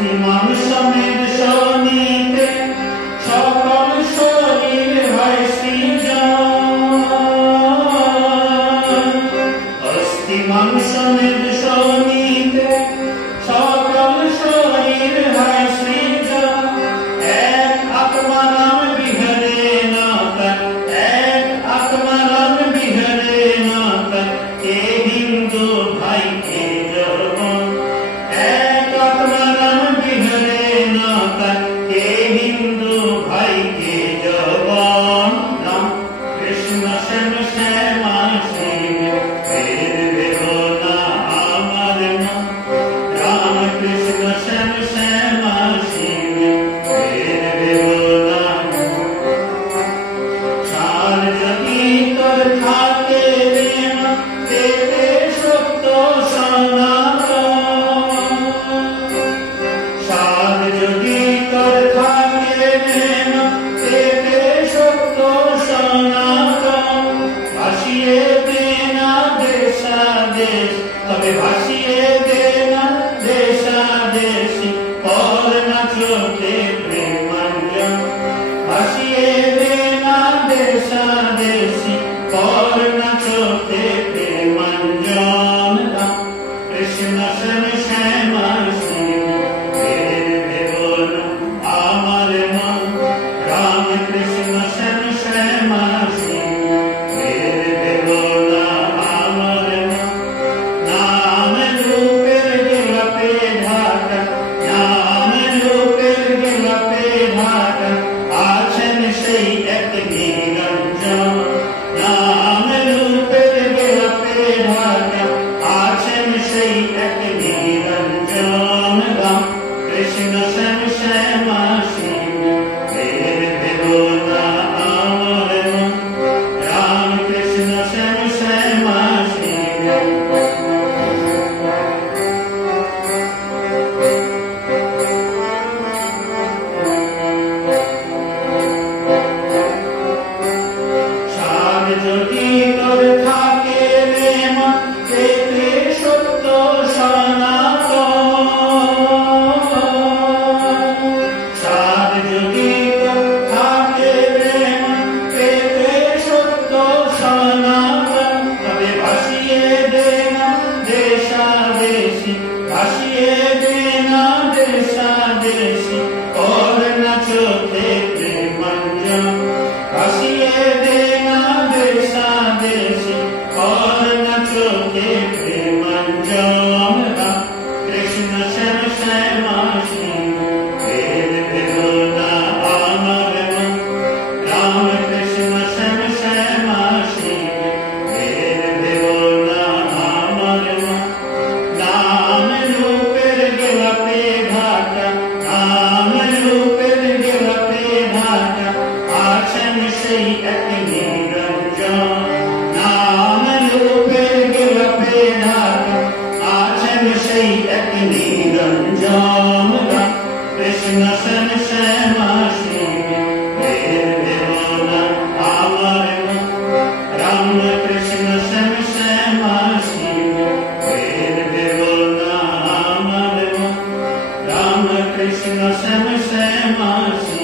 অস্তিমান সমেত শোনিতে সকল শরীর হয় সৃজন। অস্তিমান সমেত শোনিতে সকল শরীর হয় সৃজন। এক আত্মা নাম বিহরে না তন, এক আত্মা নাম বিহরে না তন, কে হিন্দু ভাই কে যৌবন। এক আত্মা নাম বিহরে না তন, কে হিন্দু ভাই কে যৌবন। রাম কৃষ্ণ শ্যাম শ্যামা শিব ভেদ ভেদ না আমার নাম। রাম কৃষ্ণ শ্যাম শ্যামা শিব ভেদ ভেদ না। সার যদি তোর থাকে প্রেম, তেতে সত্য সনাতন। সার যদি তোর থাকে প্রেম, তেতে সত্য সনাতন। ভাসিয়ে দে না দেশাদেশ, তবে ভাসিয়ে দে না দেশাদেশি, কর না চোখে প্রেমাঞ্জন। ভাসিয়ে দে না দেশাদেশি, কর না চোখে প্রেমাঞ্জন। রাম কৃষ্ণ শ্যাম শ্যামা শিব ভেদ ভেদ না আমার মন। রাম কৃষ্ণ শ্যাম শ্যামা শিব ভেদ ভেদ না আমার মন। নাম রূপের গেলাপে ঢাকা, নাম রূপের গেলাপে ঢাকা, আছেন সেই এক নিরঞ্জন। নাম রূপের গেলাপে ঢাকা, আছেন সেই এক নিরঞ্জন। রাম কৃষ্ণ শ্যাম শ্যামা শিব ভেদ ভেদ না আমার মন। রাম কৃষ্ণ শ্যাম শ্যামা শিব। সার যদি তোর থাকে প্রেম, তেতে সত্য সনাতন। সার যদি তোর থাকে প্রেম, তেতে সত্য সনাতন। তবে ভাসিয়ে দে না দেশাদেশি, ভাসিয়ে দে না দেশাদেশি, কর না চোখে প্রেমাঞ্জন। ভাসিয়ে দে না দেশাদেশি, কর না চোখে প্রেমাঞ্জন। রাম কৃষ্ণ শ্যাম শ্যামা শিব ভেদ ভেদ না আমার মন। রাম কৃষ্ণ শ্যাম শ্যামা শিব ভেদ ভেদ না আমার মন। নাম রূপের গেলাপে ঢাকা, নাম রূপের গেলাপে ঢাকা, আছেন সেই এক নিরঞ্জন। নাম রূপের গেলাপে ঢাকা, আছেন সেই এক নিরঞ্জন। রাম কৃষ্ণ শ্যাম শ্যামা শিব ভেদ ভেদ না আমার মন। রাম কৃষ্ণ শ্যাম শ্যামা শিব ভেদ ভেদ না আমার মন। রাম কৃষ্ণ শ্যাম শ্যামা শিব।